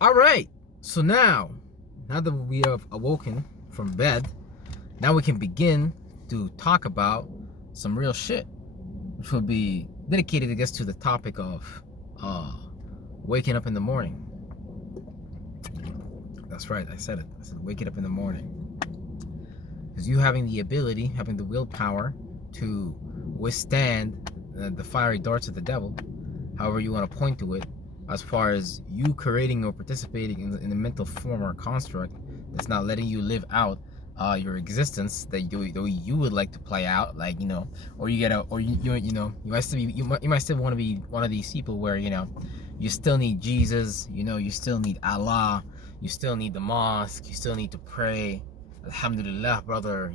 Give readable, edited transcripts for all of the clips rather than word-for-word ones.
All right. So now that we have awoken from bed, now we can begin to talk about some real shit, which will be dedicated, I guess, to the topic of uh, waking up in the morning. That's right. I said it. I said waking up in the morning. Because you having the ability, having the willpower to withstand the fiery darts of the devil, however you want to point to it, as far as you creating or participating in a mental form or construct that's not letting you live out your existence that you would like to play out, like, or you get a, or you might still be, you might still want to be one of these people where you still need Jesus, you still need Allah, you still need the mosque, you still need to pray. Alhamdulillah, brother,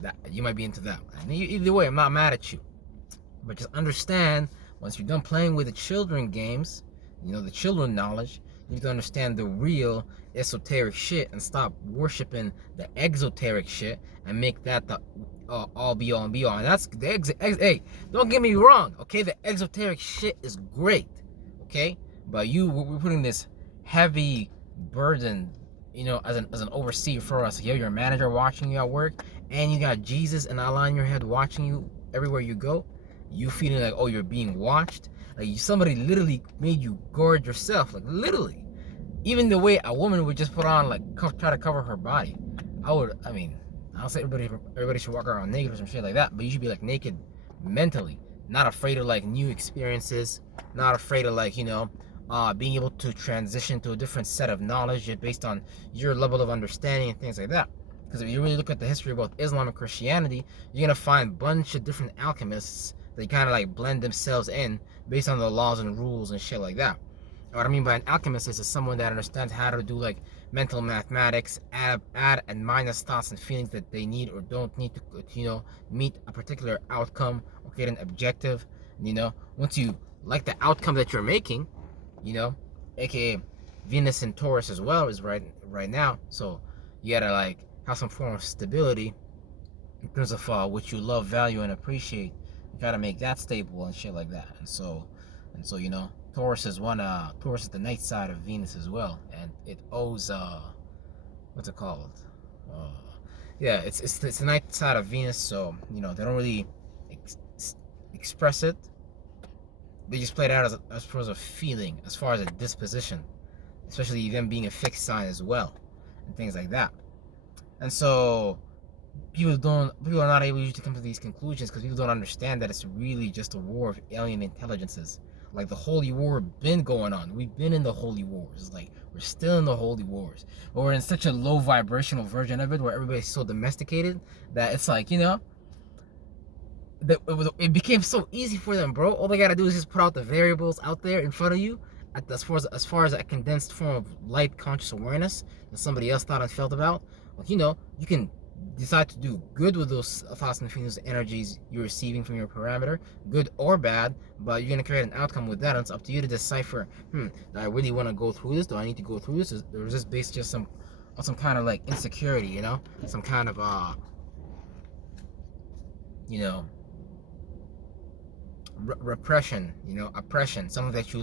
that you might be into that. And either way, I'm not mad at you, but just understand, once you're done playing with the children games, the children knowledge, you need to understand the real esoteric shit and stop worshiping the exoteric shit and make that the all be all and be all. And that's the hey, don't get me wrong, okay? The exoteric shit is great, okay? But we're putting this heavy burden, as an overseer for us. You have your manager watching you at work, and you got Jesus and Allah in your head watching you everywhere you go. You feeling like, oh, you're being watched. Like somebody literally made you guard yourself, like literally. Even the way a woman would just put on, like, try to cover her body. I don't say everybody should walk around naked or some shit like that, but you should be like naked mentally, not afraid of like new experiences, not afraid of like being able to transition to a different set of knowledge based on your level of understanding and things like that. Because if you really look at the history of both Islam and Christianity, you're gonna find a bunch of different alchemists. They kind of like blend themselves in based on the laws and rules and shit like that. What I mean by an alchemist is someone that understands how to do like mental mathematics, add and minus thoughts and feelings that they need or don't need to, meet a particular outcome or get an objective. Once you like the outcome that you're making, aka Venus and Taurus as well is right now. So you gotta like have some form of stability in terms of what you love, value, and appreciate. You gotta make that stable and shit like that. And so Taurus is Taurus is the night side of Venus as well, and it owes what's it called? Yeah, it's the night side of Venus, so they don't really express it. They just play it out as far as a feeling, as far as a disposition, especially them being a fixed sign as well, and things like that. And so people are not able to come to these conclusions because people don't understand that it's really just a war of alien intelligences. Like the Holy War been going on. We've been in the Holy Wars. Like we're still in the Holy Wars. But we're in such a low vibrational version of it where everybody's so domesticated that it's like, it became so easy for them, bro. All they gotta do is just put out the variables out there in front of you as far as a condensed form of light conscious awareness that somebody else thought and felt about. Like, you can decide to do good with those thoughts and feelings, energies you're receiving from your parameter, good or bad, but you're going to create an outcome with that, and it's up to you to decipher, do I really want to go through this? Do I need to go through this? Or is this based just on some kind of like insecurity, some kind of repression, oppression, something that you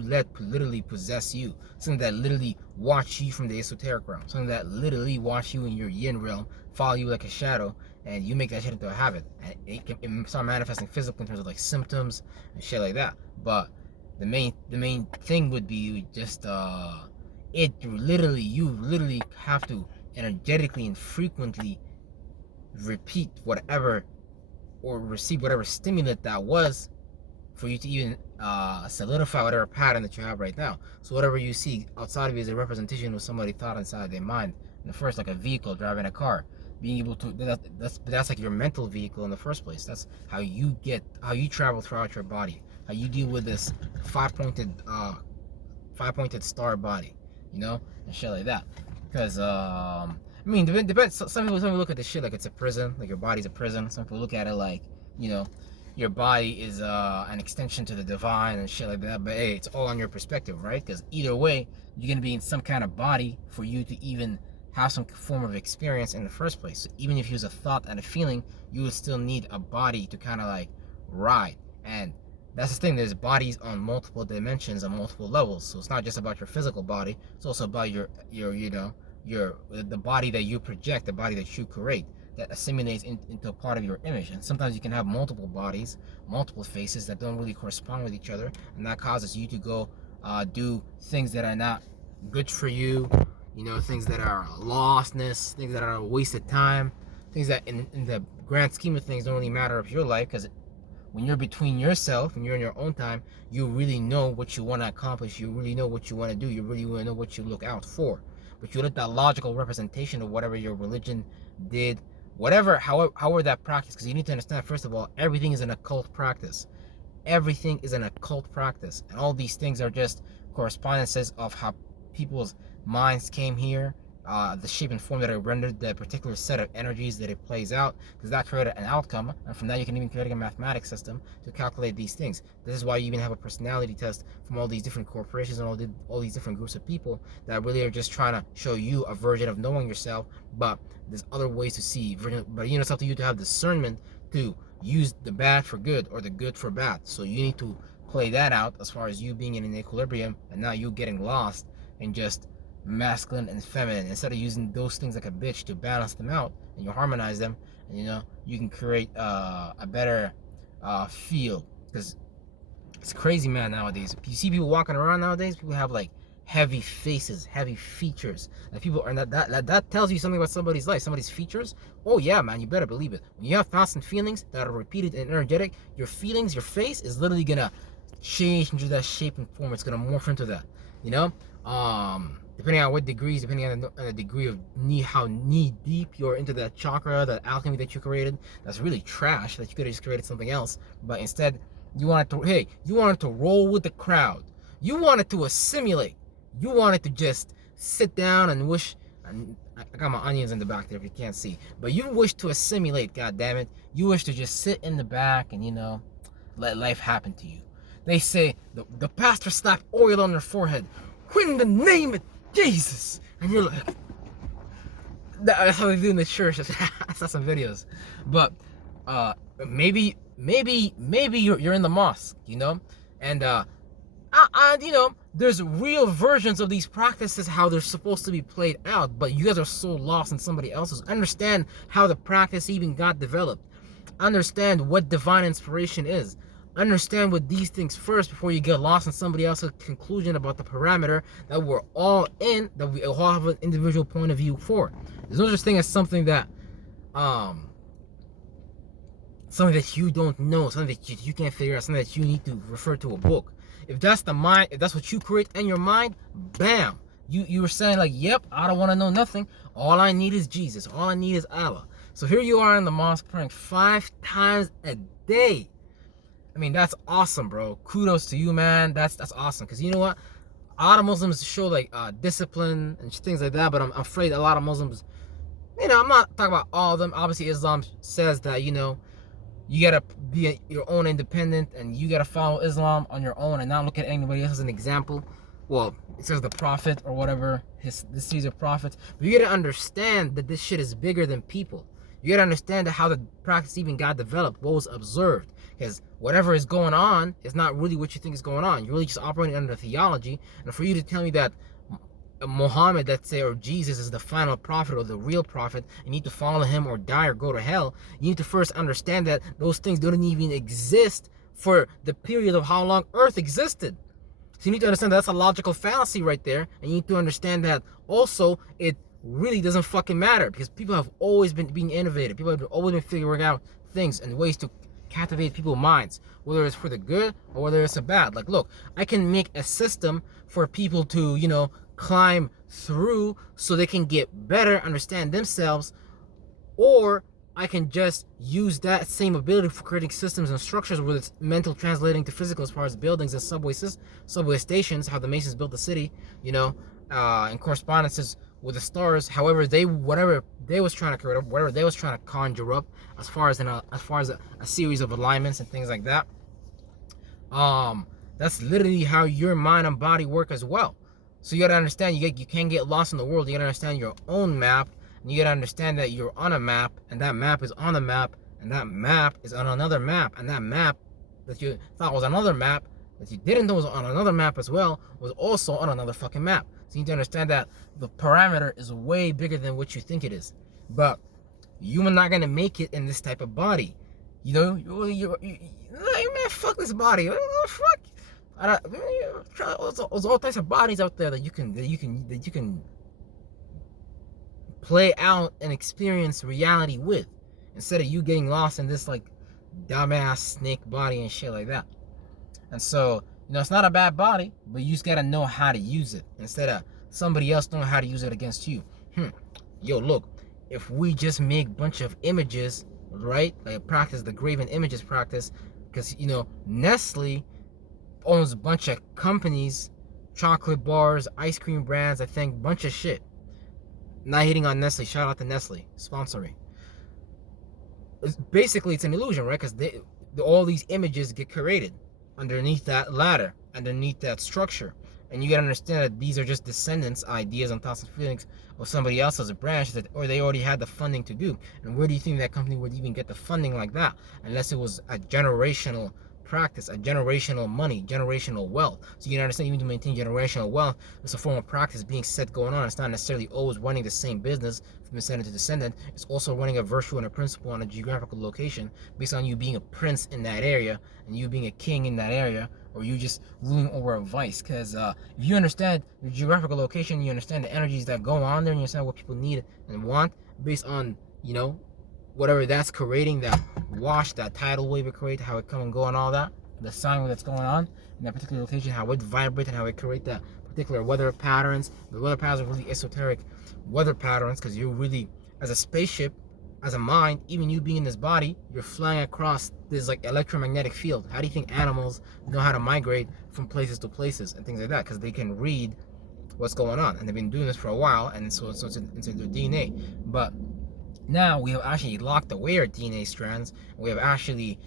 let literally possess you, something that literally watch you from the esoteric realm, something that literally watch you in your yin realm, follow you like a shadow, and you make that shit into a habit, and it start manifesting physically in terms of like symptoms and shit like that. But the main thing would be just you literally have to energetically and frequently repeat whatever or receive whatever stimulant that was for you to even solidify whatever pattern that you have right now. So whatever you see outside of you is a representation of somebody thought inside their mind in the first, like a vehicle, driving a car, being able to that's like your mental vehicle in the first place. That's how you travel throughout your body, how you deal with this five-pointed star body, and shit like that. Because depends. Some people look at this shit like it's a prison, like your body's a prison. Some people look at it like, your body is an extension to the divine and shit like that. But hey, it's all on your perspective, right? Because either way, you're gonna be in some kind of body for you to even have some form of experience in the first place. So even if you use a thought and a feeling, you would still need a body to kind of like ride. And That's the thing. There's bodies on multiple dimensions and multiple levels. So it's not just about your physical body. It's also about your the body that you project, the body that you create, that assimilates into a part of your image. And sometimes you can have multiple bodies, multiple faces that don't really correspond with each other, and that causes you to go do things that are not good for you. You know, things that are lostness, things that are a waste of time, things that in the grand scheme of things don't really matter of your life, because when you're between yourself and you're in your own time, you really know what you want to accomplish. You really know what you want to do. You really want to know what you look out for. But you let that logical representation of whatever your religion did, whatever, however that practice, because you need to understand, first of all, everything is an occult practice. Everything is an occult practice. And all these things are just correspondences of how people's minds came here, the shape and form that it rendered the particular set of energies that it plays out, because that created an outcome, and from that you can even create a mathematics system to calculate these things. This is why you even have a personality test from all these different corporations and all these different groups of people that really are just trying to show you a version of knowing yourself, but there's other ways to see. But you know, it's up to you to have discernment to use the bad for good or the good for bad. So you need to play that out as far as you being in an equilibrium and not you getting lost and just masculine and feminine. Instead of using those things like a bitch to balance them out and you harmonize them, and you know, you can create a better feel. Because it's crazy, man. Nowadays you see people walking around nowadays, people have like heavy faces, heavy features, like people are not that tells you something about somebody's life, somebody's features. Oh yeah, man, you better believe it. When you have thoughts and feelings that are repeated and energetic, your feelings, your face is literally gonna change into that shape and form. It's gonna morph into that, you know. Depending on what degrees, depending on the degree of how knee deep you're into that chakra, that alchemy that you created, that's really trash, that you could have just created something else. But instead, you wanted to roll with the crowd. You wanted to assimilate. You wanted to just sit down and wish. And I got my onions in the back there if you can't see. But you wish to assimilate, God damn it. You wish to just sit in the back and, you know, let life happen to you. They say the pastor slapped oil on their forehead. In the name of Jesus, and you're like, that's how they do in the church. I saw some videos, but maybe you're in the mosque, you know, and you know, there's real versions of these practices how they're supposed to be played out, but you guys are so lost in somebody else's. Understand how the practice even got developed. Understand what divine inspiration is. Understand what these things first before you get lost in somebody else's conclusion about the parameter that we're all in, that we all have an individual point of view for. There's no such thing as something that you don't know, something that you can't figure out, something that you need to refer to a book. If that's the mind, if that's what you create in your mind, bam, you were saying like, yep, I don't want to know nothing. All I need is Jesus. All I need is Allah. So here you are in the mosque praying 5 times a day. I mean, that's awesome, bro. Kudos to you, man. That's awesome. Because you know what? A lot of Muslims show like discipline and things like that, but I'm afraid a lot of Muslims, you know, I'm not talking about all of them. Obviously, Islam says that, you know, you gotta be your own independent and you gotta follow Islam on your own and not look at anybody else as an example. Well, it says the prophet or whatever, this series of prophets. But you gotta understand that this shit is bigger than people. You gotta understand how the practice even got developed, what was observed. Because whatever is going on is not really what you think is going on. You're really just operating under theology. And for you to tell me that Muhammad, let's say, or Jesus is the final prophet or the real prophet, you need to follow him or die or go to hell, you need to first understand that those things don't even exist for the period of how long Earth existed. So you need to understand that's a logical fallacy right there. And you need to understand that also it really doesn't fucking matter, because people have always been being innovative. People have always been figuring out things and ways to captivate people's minds, whether it's for the good or whether it's a bad. Like, look, I can make a system for people to, you know, climb through so they can get better, understand themselves, or I can just use that same ability for creating systems and structures, whether it's mental translating to physical as far as buildings and subway stations, how the Masons built the city, you know, in correspondences with the stars. However, whatever they was trying to create up, whatever they was trying to conjure up, as far as a series of alignments and things like that. That's literally how your mind and body work as well. So you gotta understand, you can't get lost in the world. You gotta understand your own map, and you gotta understand that you're on a map, and that map is on a map, and that map is on another map, and that map that you thought was another map, that you didn't know was on another map as well, was also on another fucking map. So you need to understand that the parameter is way bigger than what you think it is. But you're not gonna make it in this type of body. You know, man, fuck this body. Fuck. There's all types of bodies out there that you can play out and experience reality with, instead of you getting lost in this like dumbass snake body and shit like that. And so, you know, it's not a bad body, but you just gotta know how to use it instead of somebody else knowing how to use it against you. Yo, look, if we just make a bunch of images, right? Like practice the graven images practice, because, you know, Nestle owns a bunch of companies, chocolate bars, ice cream brands, I think, bunch of shit. Not hitting on Nestle, shout out to Nestle, sponsoring. Basically, it's an illusion, right? Because all these images get created underneath that ladder, underneath that structure. And you gotta understand that these are just descendants, ideas, and thoughts and feelings of somebody else as a branch that, or they already had the funding to do. And where do you think that company would even get the funding like that? Unless it was a generational practice, a generational money, generational wealth. So you can understand, even to maintain generational wealth, it's a form of practice being set going on. It's not necessarily always running the same business from descendant to descendant. It's also running a virtue and a principle on a geographical location based on you being a prince in that area and you being a king in that area, or you just ruling over a vice. Because if you understand your geographical location, you understand the energies that go on there, and you understand what people need and want based on, you know, whatever that's creating, that wash, that tidal wave it creates, how it come and go and all that, the sign that's going on in that particular location, how it vibrates and how it create that particular weather patterns. The weather patterns are really esoteric weather patterns, because you're really, as a spaceship, as a mind, even you being in this body, you're flying across this like electromagnetic field. How do you think animals know how to migrate from places to places and things like that? Because they can read what's going on, and they've been doing this for a while, and so it's into their DNA. But now we have actually locked away our DNA strands. We have actually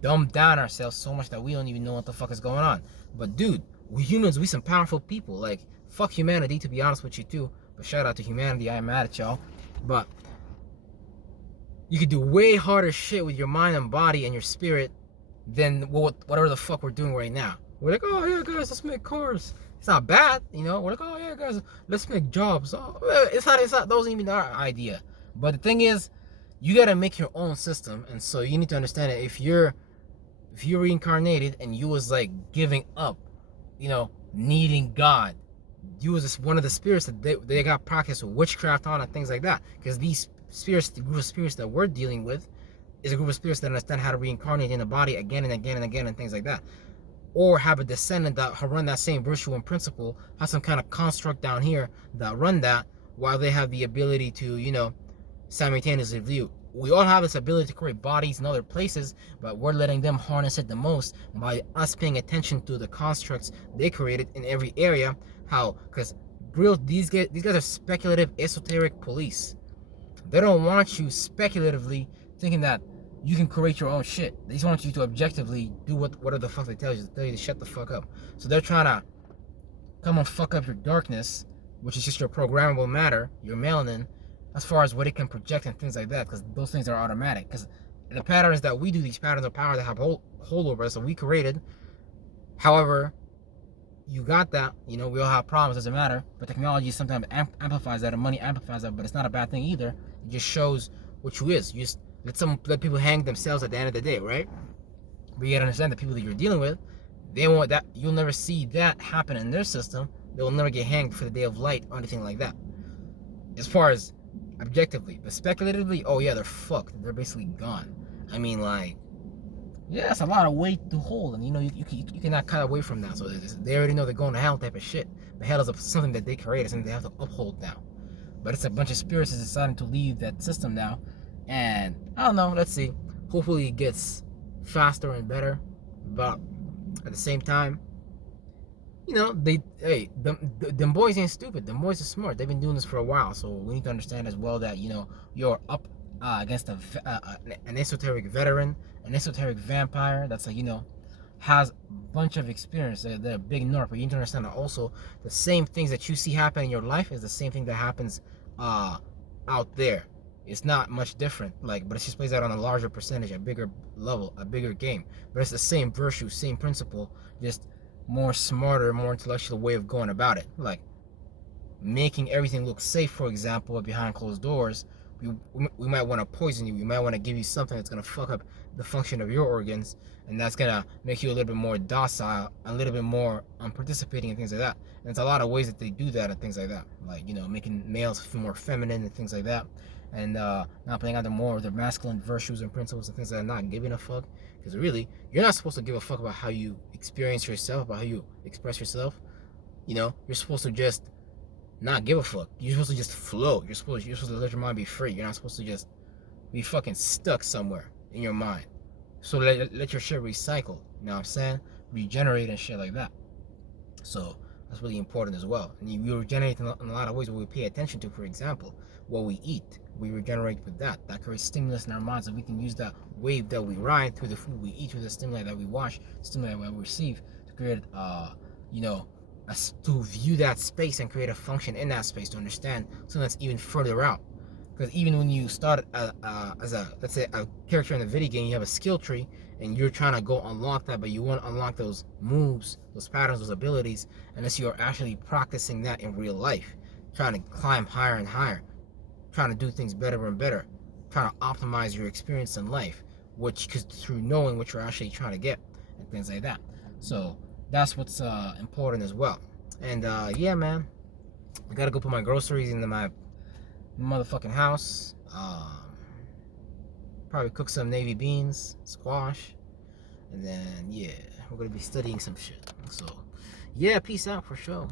dumbed down ourselves so much that we don't even know what the fuck is going on. But dude, we humans, we some powerful people. Like, fuck humanity, to be honest with you too. But shout out to humanity, I am mad at y'all. But you could do way harder shit with your mind and body and your spirit than whatever the fuck we're doing right now. We're like, oh yeah guys, let's make cars. It's not bad, you know. We're like, oh yeah guys, let's make jobs. Oh, it's not that wasn't even our idea. But the thing is, you gotta make your own system, and so you need to understand that if you're reincarnated and you was like giving up, you know, needing God, you was just one of the spirits that they got practice with witchcraft on and things like that. Because these spirits, the group of spirits that we're dealing with, is a group of spirits that understand how to reincarnate in the body again and again and again and things like that. Or have a descendant that run that same virtue and principle, have some kind of construct down here that run that, while they have the ability to, you know, simultaneously view. We all have this ability to create bodies in other places, but we're letting them harness it the most by us paying attention to the constructs they created in every area. How? Because these guys are speculative, esoteric police. They don't want you speculatively thinking that you can create your own shit. They just want you to objectively do whatever the fuck they tell you to shut the fuck up. So they're trying to come and fuck up your darkness, which is just your programmable matter, your melanin, as far as what it can project and things like that, because those things are automatic. Because the patterns that we do, these patterns of power that have hold over us that we created. However, you got that, you know, we all have problems, doesn't matter. But technology sometimes amplifies that, and money amplifies that, but it's not a bad thing either. It just shows what you is. You just let people hang themselves at the end of the day, right? But you gotta understand the people that you're dealing with, they want that. You'll never see that happen in their system. They will never get hanged for the day of light or anything like that. As far as objectively, but speculatively, oh yeah, they're fucked. They're basically gone. I mean, like, yeah, it's a lot of weight to hold, and you know, you cannot cut away from that. So they already know they're going to hell type of shit. But hell is something that they created, something they have to uphold now. But it's a bunch of spirits that's deciding to leave that system now, and I don't know. Let's see. Hopefully, it gets faster and better. But at the same time, you know, them boys ain't stupid. Them boys are smart. They've been doing this for a while. So we need to understand as well that, you know, you're up against an esoteric veteran, an esoteric vampire that's like, you know, has a bunch of experience. They're big north. But you need to understand that also the same things that you see happen in your life is the same thing that happens out there. It's not much different, like, but it just plays out on a larger percentage, a bigger level, a bigger game. But it's the same virtue, same principle, just more smarter, more intellectual way of going about it. Like making everything look safe, for example, behind closed doors. We might want to poison you. We might want to give you something that's gonna fuck up the function of your organs, and that's gonna make you a little bit more docile, a little bit more participating in things like that. And it's a lot of ways that they do that and things like that, like, you know, making males feel more feminine and things like that, and not playing out more of their masculine virtues and principles and things like that, not giving a fuck. Because really, you're not supposed to give a fuck about how you experience yourself, about how you express yourself. You know, you're supposed to just not give a fuck. You're supposed to just float. You're supposed to let your mind be free. You're not supposed to just be fucking stuck somewhere in your mind. So let your shit recycle. You know what I'm saying? Regenerate and shit like that. So that's really important as well. And we regenerate in a lot of ways. What we pay attention to, for example, what we eat, we regenerate with that. That creates stimulus in our minds, and we can use that wave that we ride through the food we eat, through the stimuli that we watch, stimuli that we receive, to create, you know, to view that space and create a function in that space, to understand something that's even further out. Because even when you start as a, let's say, a character in a video game, you have a skill tree and you're trying to go unlock that, but you want to unlock those moves, those patterns, those abilities, unless you're actually practicing that in real life, trying to climb higher and higher, trying to do things better and better, trying to optimize your experience in life, which, because through knowing what you're actually trying to get and things like that. So that's what's important as well. And yeah, man, I gotta go put my groceries into my motherfucking house. Probably cook some navy beans, squash, and then yeah, we're gonna be studying some shit. So yeah, peace out for sure.